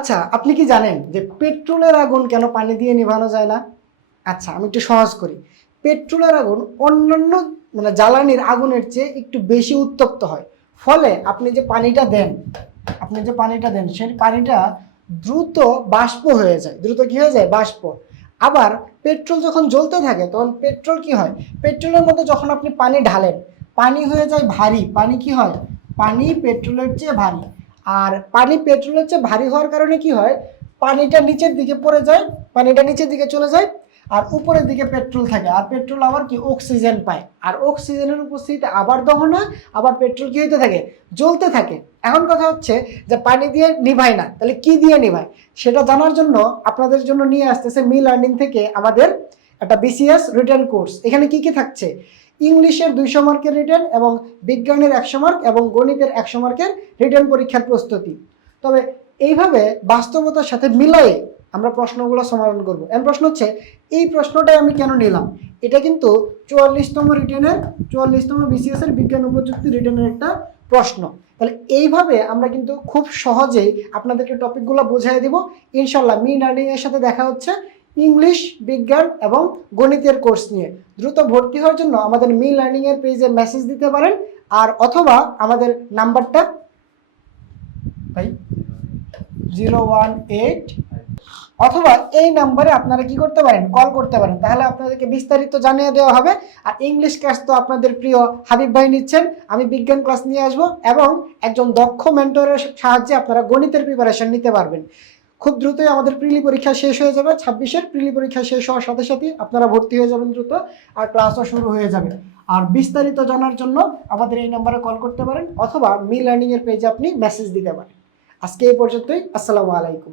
আচ্ছা আপনি কি জানেন যে পেট্রোলের আগুন কেন পানি দিয়ে নিভানো যায় না? আচ্ছা আমি একটু সহজ করি। পেট্রোলের আগুন অন্যান্য মানে জ্বালানির আগুনের চেয়ে একটু বেশি উত্তপ্ত হয়। ফলে আপনি যে পানিটা দেন, আপনি যে পানিটা দেন, সেই পানিটা দ্রুত বাষ্প হয়ে যায়। দ্রুত কি হয়ে যায়? বাষ্প। আবার পেট্রোল যখন জ্বলতে থাকে, তখন পেট্রোল কি হয়? পেট্রোলের মধ্যে যখন আপনি পানি ঢালেন, পানি হয়ে যায় ভারী। পানি কি হয়? পানি পেট্রোলের চেয়ে ভারী। আর পানি পেট্রোলের চেয়ে ভারী হওয়ার কারণে কি হয়? পানিটা নিচের দিকে পড়ে যায়, পানিটা নিচের দিকে চলে যায় আর উপরের দিকে পেট্রোল থাকে। আর পেট্রোল আবার কি? অক্সিজেন পায়। আর অক্সিজেনের উপস্থিতিতে আবার দহন হয়, আবার পেট্রোল কি হইতে থাকে? জ্বলতে থাকে। এখন কথা হচ্ছে যে পানি দিয়ে নিভায় না। তাহলে কি দিয়ে নিভায়? সেটা জানার জন্য আপনাদের জন্য নিয়ে আসতেছে মি লার্নিং থেকে আমাদের একটা বিসিএস রিটার্ন কোর্স এখানে কি কি থাকছে? ইংলিশের দুইশো মার্কের রিটার্ন এবং বিজ্ঞানের একশো মার্ক এবং গণিতের একশো মার্কের রিটার্ন পরীক্ষার প্রস্তুতি। তবে এইভাবে বাস্তবতার সাথে মিলাই আমরা প্রশ্নগুলো সমাধান করব। এর প্রশ্ন হচ্ছে, এই প্রশ্নটাই আমি কেন নিলাম? এটা কিন্তু চুয়াল্লিশতম রিটার্নের চুয়াল্লিশতম বিসিএস এর বিজ্ঞান উপযুক্তি রিটার্নের একটা প্রশ্ন। তাহলে এইভাবে আমরা কিন্তু খুব সহজেই আপনাদেরকে টপিকগুলো বুঝিয়ে দিব। ইনশাল্লাহ মি লার্নিং এর সাথে দেখা হচ্ছে। ইংলিশ, বিজ্ঞান এবং গণিতের কোর্স নিয়ে। দ্রুত ভর্তি হওয়ার জন্য আমাদের মি লার্নিং এর পেজে মেসেজ দিতে পারেন। আর অথবা আমাদের নাম্বারটা ভাই জিরো ওয়ান এইট অথবা এই নাম্বারে আপনারা কি করতে পারেন? কল করতে পারেন। তাহলে আপনাদেরকে বিস্তারিত জানিয়ে দেওয়া হবে। আর ইংলিশ ক্লাস তো আপনাদের প্রিয় হাবিব ভাই নিচ্ছেন। আমি বিজ্ঞান ক্লাস নিয়ে আসব এবং একজন দক্ষ মেন্টরের সাহায্যে আপনারা গণিতের প্রিপারেশন নিতে পারবেন। খুব দ্রুতই আমাদের প্রিলি পরীক্ষা শেষ হয়ে যাবে, ছাব্বিশের প্রিলি পরীক্ষা শেষ হওয়ার সাথে সাথে আপনারা ভর্তি হয়ে যাবেন দ্রুত আর ক্লাসও শুরু হয়ে যাবে। আর বিস্তারিত জানার জন্য আমাদের এই নাম্বারে কল করতে পারেন অথবা মি লার্নিংয়ের পেজে আপনি মেসেজ দিতে পারেন। আজকে এই পর্যন্তই, আসসালামু আলাইকুম।